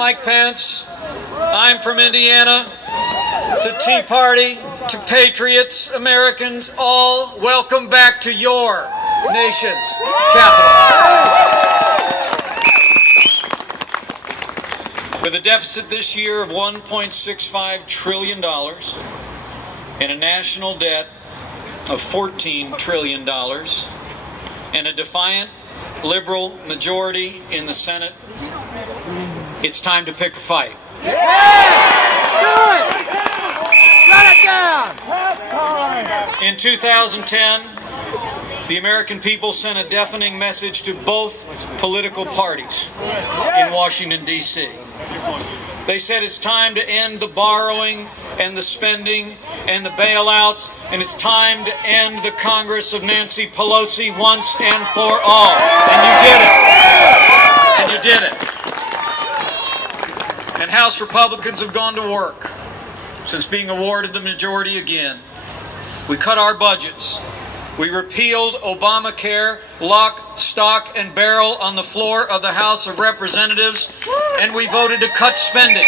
Mike Pence. I'm from Indiana. To Tea Party, to Patriots, Americans, all welcome back to your nation's capital. With a deficit this year of $1.65 trillion and a national debt of $14 trillion and a defiant liberal majority in the Senate, it's time to pick a fight. In 2010, the American people sent a deafening message to both political parties in Washington, D.C. They said it's time to end the borrowing and the spending and the bailouts, and it's time to end the Congress of Nancy Pelosi once and for all. And you did it. And you did it. And House Republicans have gone to work since being awarded the majority again. We cut our budgets. We repealed Obamacare, lock, stock, and barrel on the floor of the House of Representatives, and we voted to cut spending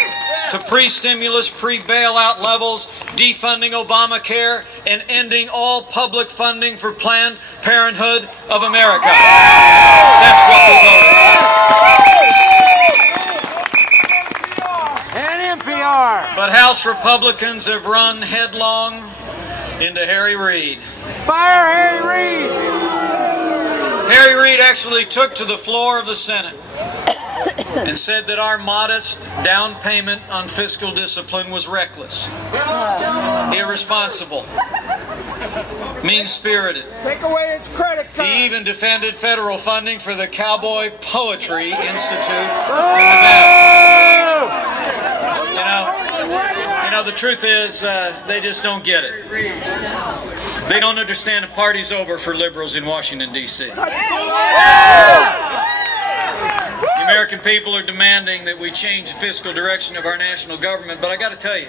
to pre-stimulus, pre-bailout levels, defunding Obamacare, and ending all public funding for Planned Parenthood of America. That's what we voted. And NPR. But House Republicans have run headlong into Harry Reid. Fire Harry Reid! Harry Reid actually took to the floor of the Senate and said that our modest down payment on fiscal discipline was reckless, irresponsible, mean-spirited. Take away his credit card. He even defended federal funding for the Cowboy Poetry Institute in Nevada. You know, the truth is, they just don't get it. They don't understand the party's over for liberals in Washington, D.C. The American people are demanding that we change the fiscal direction of our national government, but I got to tell you,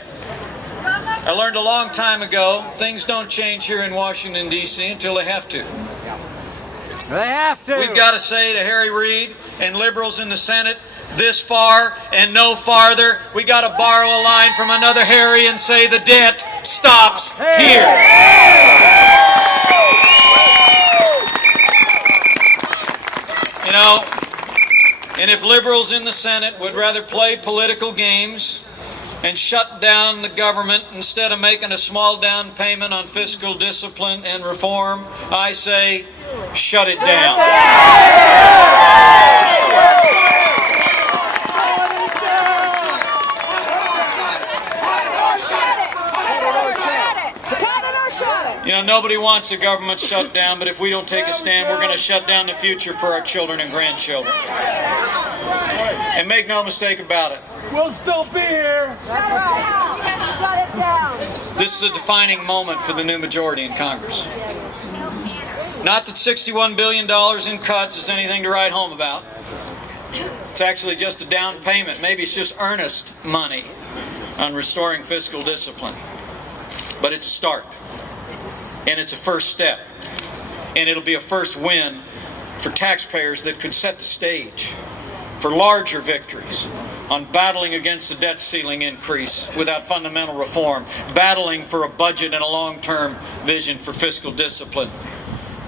I learned a long time ago, things don't change here in Washington, D.C. until they have to. They have to. We've got to say to Harry Reid and liberals in the Senate, this far and no farther. We got to borrow a line from another Harry and say the debt stops here. You know, and if liberals in the Senate would rather play political games and shut down the government instead of making a small down payment on fiscal discipline and reform, I say, shut it down. You know, nobody wants the government shut down, but if we don't take a stand, we're going to shut down the future for our children and grandchildren. And make no mistake about it, We'll still be here. Shut it down. this is a defining moment for the new majority in Congress. Not that $61 billion in cuts is anything to write home about. It's actually just a down payment. Maybe it's just earnest money on restoring fiscal discipline. But it's a start. And it's a first step. And it'll be a first win for taxpayers that could set the stage for larger victories on battling against the debt ceiling increase without fundamental reform, battling for a budget and a long-term vision for fiscal discipline,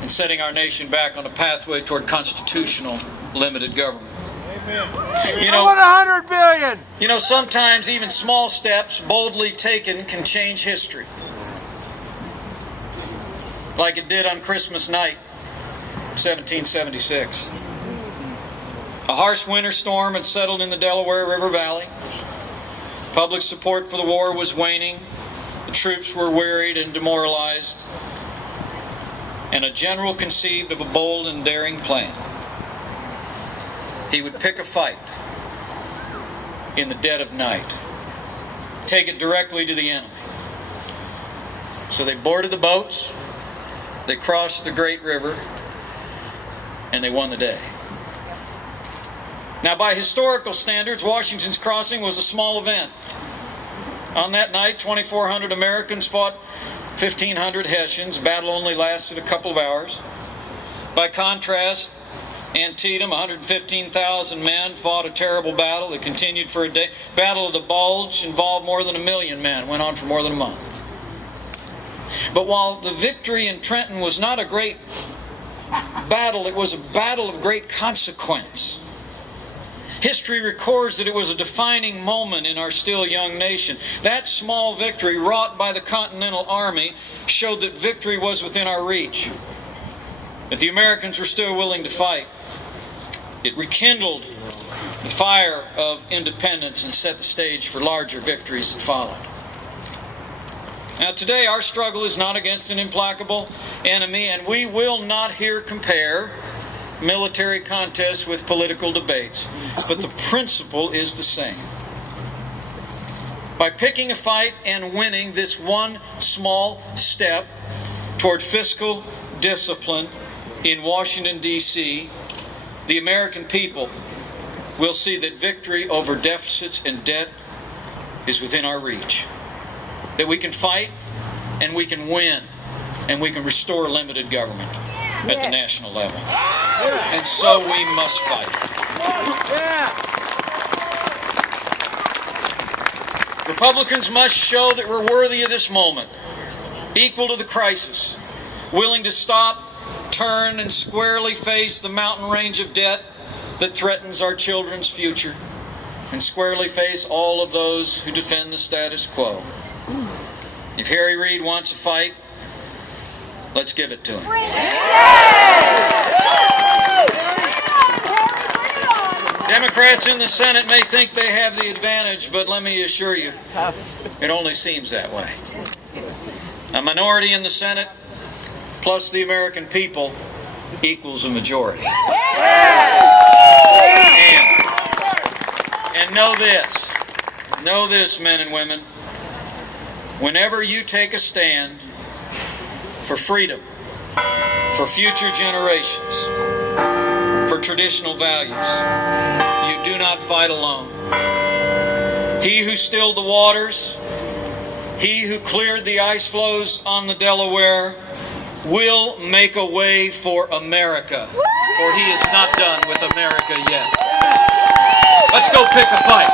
and setting our nation back on a pathway toward constitutional limited government. You know, $100 billion. You know, sometimes even small steps boldly taken can change history. Like it did on Christmas night, 1776. A harsh winter storm had settled in the Delaware River Valley. Public support for the war was waning. The troops were wearied and demoralized. And a general conceived of a bold and daring plan. He would pick a fight in the dead of night. Take it directly to the enemy. So they boarded the boats. They crossed the great river, and they won the day. Now, by historical standards, Washington's crossing was a small event. On that night, 2,400 Americans fought 1,500 Hessians. The battle only lasted a couple of hours. By contrast, Antietam, 115,000 men fought a terrible battle that continued for a day. Battle of the Bulge involved more than 1 million men. Went on for more than a month. But while the victory in Trenton was not a great battle, it was a battle of great consequence. History records that it was a defining moment in our still young nation. That small victory wrought by the Continental Army showed that victory was within our reach. That the Americans were still willing to fight. It rekindled the fire of independence and set the stage for larger victories that followed. Now today our struggle is not against an implacable enemy, and we will not here compare military contests with political debates, but the principle is the same. By picking a fight and winning this one small step toward fiscal discipline in Washington, D.C., the American people will see that victory over deficits and debt is within our reach. That we can fight and we can win and we can restore limited government at the national level. And so we must fight. Republicans must show that we're worthy of this moment, equal to the crisis, willing to stop, turn, and squarely face the mountain range of debt that threatens our children's future, and squarely face all of those who defend the status quo. If Harry Reid wants a fight, let's give it to him. Democrats in the Senate may think they have the advantage, but let me assure you, it only seems that way. A minority in the Senate plus the American people equals a majority. And know this, men and women, whenever you take a stand for freedom, for future generations, for traditional values, you do not fight alone. He who stilled the waters, he who cleared the ice floes on the Delaware, will make a way for America, for he is not done with America yet. Let's go pick a fight.